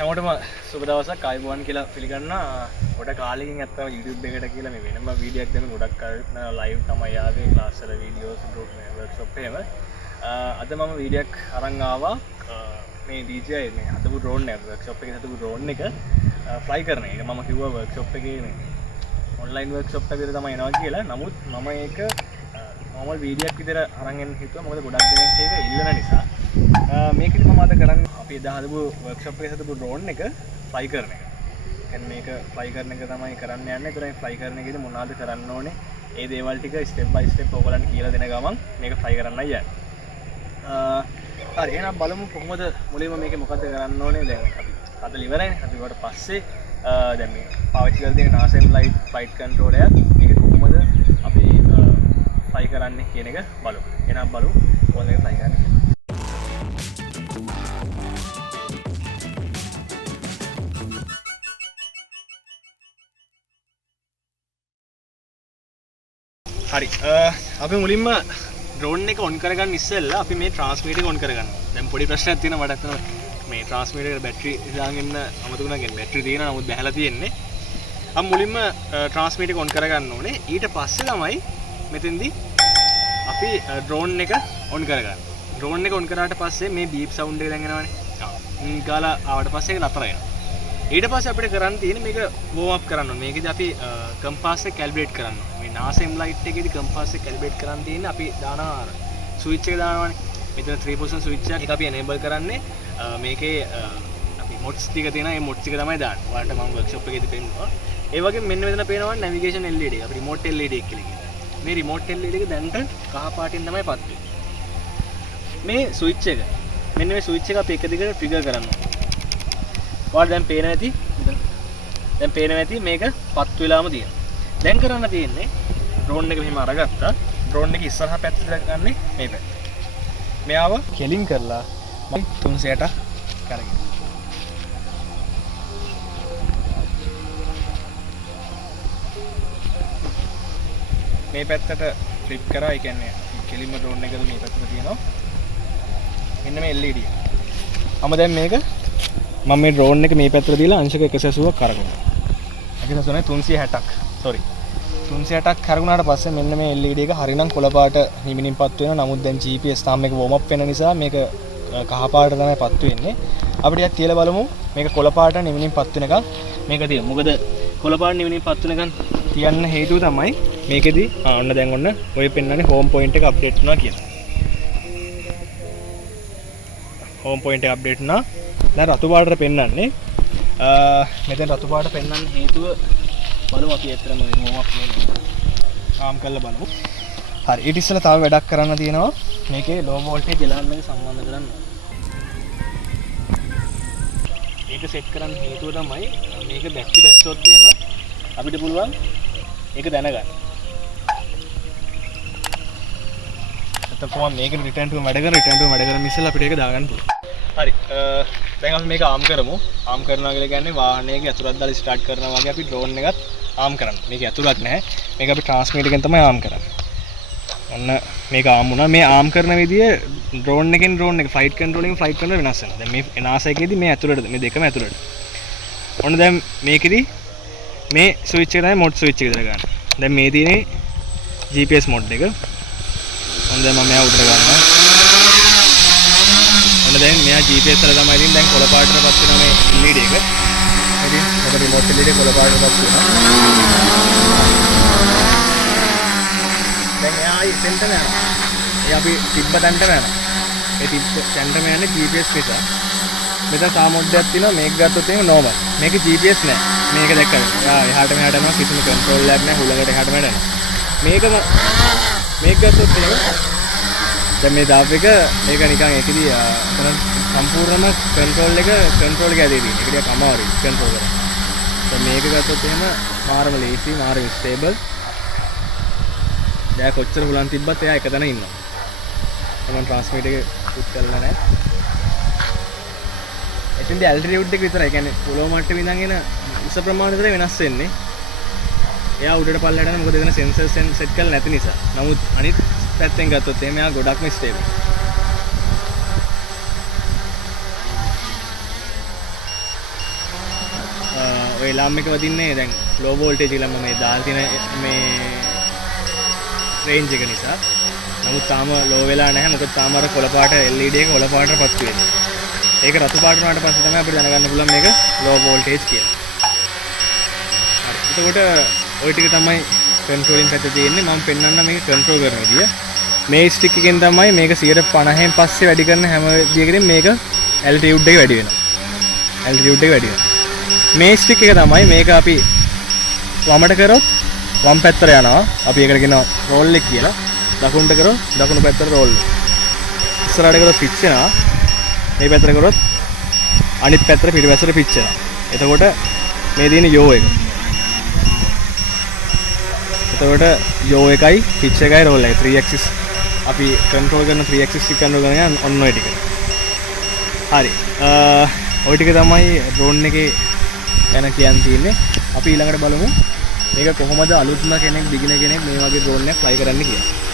හැමෝටම සුබ දවසක් ආයුබෝවන් කියලා පිළිගන්නවා. ගොඩ කාලෙකින් අත්තම YouTube එකට කියලා මේ වෙනම වීඩියෝ එකක් දෙන්න ගොඩක් කරන ලයිව් තමයි ආවේ ක්ලාස් වල වීඩියෝස් වර්ක්ෂොප් එකම. අද මම වීඩියෝ එකක් අරන් ආවා මේ DJI මේ හදපු drone එක වර්ක්ෂොප් එකේ හදපු drone එක fly කරන එක. මම කිව්වා වර්ක්ෂොප් එකේ මේ online workshop එකකට තමයි එනවා කියලා. නමුත් මම ඒක normal වීඩියෝ එකක් විතර අරන් එන්න හිතුවා. මොකද ගොඩක් දෙනෙක් ඒක ඉල්ලන නිසා. මේකෙදි මම අද කරන්නේ අපි එදා හදපු වර්ක්ෂොප් එකේ හදපු drone එක fly කරන එක. කියන්නේ මේක fly කරන එක තමයි කරන්න යන්නේ. ඒතරයි fly කරන එකේදී මොනවද කරන්න ඕනේ? ඒ දේවල් ටික step by step ඔයගලන්ට කියලා දෙන ගමන් මේක fly කරන්නයි යන්නේ. හරි එහෙනම් බලමු කොහොමද මුලින්ම මේකේ මොකද්ද කරන්න ඕනේ. දැන් අපි හදලා ඉවරයිනේ. අපි වට පස්සේ දැන් මේ පාවිච්චි කරලා තියෙන NASA flight flight controller මේක කොහොමද අපි fly කරන්නේ කියන එක බලමු. එහෙනම් බලමු කොහොමද මේක fly කරන්නේ. හරි අපි මුලින්ම drone එක on කරගන්න ඉස්සෙල්ලා අපි මේ transmitter එක on කරගන්නවා. දැන් පොඩි ප්‍රශ්නයක් තියෙනවා මට අතන මේ transmitter එක බැටරි දාගෙන අමතකුණා කියන්නේ බැටරි තියෙනවා නමුත් බැහැලා තියෙන්නේ. අපි මුලින්ම transmitter එක on කරගන්න ඕනේ. ඊට පස්සේ තමයි මෙතෙන්දී අපි drone එක on කරගන්න. drone එක on කරාට පස්සේ මේ beep sound එක දැන් එනවනේ. ගාලා ආවට පස්සේ ඒක නතර වෙනවා. ඊට පස්සේ අපිට කරන්න තියෙන්නේ මේක warm up කරන්න ඕනේ. මේකෙදි අපි compass එක calibrate කරන්න ඕනේ. මේ NASA flight එකේදී compass එක calibrate කරන්න තියෙන්නේ අපි දාන switch එක දානවානේ. මෙතන 3 position switch එක අපි enable කරන්නේ මේකේ අපි mods ටික තියෙනවා. මේ mods ටික තමයි දාන්නේ. ඔයාලට මම workshop එකේදී පෙන්නනවා. ඒ වගේම මෙන්න මෙතන පේනවා navigation LED එක. අපි remote LED එක කියලා කියනවා. මේ remote LED එක දැන්ට කහ පාටින් තමයි පත් වෙන්නේ. මේ switch එක මෙන්න මේ switch එක අපි එක දිගට trigger කරන්න ඕනේ. ඔයාලට දැන් පේනවා ඇති. දැන් පේනවා ඇති මේක පත් වෙලාම තියෙනවා. දැන් කරන්න තියෙන්නේ drone එක මෙහෙම අරගත්තා. drone එක ඉස්සරහා පැත්තට ගන්නේ මේ පැත්ත. මෙයාව කෙලින් කරලා මම 360ක් කරගෙන. මේ පැත්තට ෆ්ලිප් කරා. ඒ කියන්නේ කෙලින්ම drone එකද මේ පැත්තට තියෙනවා. මෙන්න මේ LED. මම දැන් මේක මම මේ drone එක මේ පැත්තට දීලා අංශක 180ක් කරගන්නවා. 180 360ක්. sorry. 360ක් කරගුණාට පස්සේ මෙන්න මේ LED එක හරිනම් කොළ පාට නිමිනින්පත් වෙනවා. නමුත් දැන් GPS තාම මේක warm up වෙන නිසා මේක කහ පාට තමයි පත් වෙන්නේ. අපි ටිකක් තියලා බලමු මේක කොළ පාට නිමිනින්පත් වෙනකන් මේක තියමු. මොකද කොළ පාට නිමිනින්පත් වෙනකන් තියන්න හේතුව තමයි මේකෙදි ඔන්න දැන් ඔන්න ඔය පෙන්නන්නේ home point එක අප්ඩේට් වෙනවා කියලා. home point එක අප්ඩේට් වුණා. දැන් රතු පාටට පෙන්නන්නේ. මෙතන රතු පාට පෙන්නන්න හේතුව බලමු අපි ඇත්තටම warm up ආම් කරලා බලමු. හරි ඊට ඉස්සෙල්ලා තව වැඩක් කරන්න තියෙනවා. මේකේ low voltage එලවන්න එක සම්බන්ධ කරන්න. ඒක සෙට් කරන්න හේතුව තමයි මේක බැටරි බැස්සොත් එහෙම අපිට පුළුවන් ඒක දැනගන්න. එතකොට මේක return to වැඩ කරන ඉස්සෙල්ලා අපිට ඒක දාගන්න පුළුවන්. හරි දැන් අපි මේක ආම් කරමු. ආම් කරනවා කියලා කියන්නේ වාහනයක ඇතුළත් දාලා ස්ටාර්ට් කරනවා වගේ අපි drone එකත් ආම් කරන්න. මේක ඇතුළත් නැහැ. මේක අපි transmitter එකෙන් තමයි ආම් කරන්නේ. ඔන්න මේක ආම් වුණා. මේ ආම් කරන විදිය drone එකෙන් drone එක flight control එකෙන් flight control වෙනස් වෙනවා. දැන් මේ NASA එකේදී මේ ඇතුළට මේ දෙකම ඇතුළට. ඔන්න දැන් මේකෙදි මේ switch එක තමයි mod switch එක දාලා ගන්න. දැන් මේ තියෙන්නේ GPS mod එක. ඔන්න දැන් මම මෙයා උඩට ගන්නවා. ඔන්න දැන් මෙයා GPS වල තමයි ඉතින් දැන් කොළ පාටටපත් වෙනවා මේ LED එක. ඉතින් ඔබ remote LED එක කොළ පාටටපත් වෙනවා. දැන් එයා ඉතින්ට යනවා. ඒ අපි තිබ්බ තැනට යනවා. ඒ තිබ්බ තැනටම යන්නේ GPS නිසා. මෙතන තා මොඩ්ඩයක් තියෙනවා. මේක ගත්තොත් එහෙම normal. මේක GPS නෑ. මේක දැක්කද? එහාට මෙහාට යනවා කිසිම control එකක් නෑ. හුලඟට එහාට මෙහාට යනවා. මේක ගත්තොත් එහෙම දැන් මේ දාප් එක ඒක නිකන් ඒකෙදි සම්පූර්ණම කන්ට්‍රෝල් එක ඇදේ තියෙන. ඒක ටිකක් අමාරුයි කන්ට්‍රෝල් කරන්න. දැන් මේක ගත්තොත් එහෙම මාරම ලේසි, මාරම ස්ටේබල්. දැන් කොච්චර හුලන් තිබ්බත් එයා එක තැන ඉන්නවා. මම ට්‍රාන්ස්මිටර් එක පුට් කරලා නැහැ. එතෙන්දී ඇල්ටිටියුඩ් එක විතරයි. කියන්නේ පොළොව මට්ටමේ ඉඳන් එන උස ප්‍රමාණය විතර වෙනස් වෙන්නේ. එයා උඩට පල්ලයට යනවා මොකද එතන සෙන්සර්ස් සෙට් කරලා නැති නිසා. නමුත් අනිත් පැත්තෙන් ගත්තොත් එහෙම එයා ගොඩක්ම ස්ටේබල්. ඔය ලාම් එක වදින්නේ දැන් ලෝ වෝල්ටේජ් එක මේ දාලා තියෙන මේ රේන්ජ් එක නිසා. නමුත් තාම ලෝ වෙලා නැහැ. මොකද තාම අර කොළ පාට LED එක කොළ පාටට පත්තු වෙන්නේ. ඒක රතු පාට වුණාට පස්සේ තමයි අපිට දැනගන්න පුළුවන් මේක ලෝ වෝල්ටේජ් කියලා. හරි. එතකොට ওই ටික තමයි කන්ට්‍රෝලින් පැත්තේ තියෙන්නේ. මම පෙන්වන්න මේක කන්ට්‍රෝල් කරන විදිය. මේ ස්ටික් එකෙන් තමයි මේක 50%න් පස්සේ වැඩි කරන හැම විදියකදී මේක ඇල්ටිටියුඩ් එක වැඩි වෙනවා. ඇල්ටිටියුඩ් එක වැඩි වෙනවා. මේ ස්ටික් එක තමයි මේක අපි වමට කරොත් වම් පැත්තට යනවා. අපි ඒකට කියනවා රෝල් එක කියලා. දකුණට කරොත් දකුණු පැත්තට රෝල් එක. ඉස්සරහට කරොත් පිච් වෙනවා. මේ පැත්තට කරොත් අනිත් පැත්තට පිටිපස්සට පිච් වෙනවා. එතකොට මේ තියෙන යෝ එක. එතකොට යෝ එකයි පිච් එකයි රෝල් එකයි 3 axis අපි කන්ට්‍රෝල් කරන 3 axis එක කන්ට්‍රෝල් කරන ඔන්න ඔය ටික. හරි. ඔය ටික තමයි ඩ්‍රෝන් එකේ ගැන කියන්න තියෙන්නේ. අපි ඊළඟට බලමු මේක කොහොමද අලුත්ම කෙනෙක් බිගිනර් කෙනෙක් මේ වගේ ඩ්‍රෝන් එකක් ෆ්ලයි කරන්න කියලා.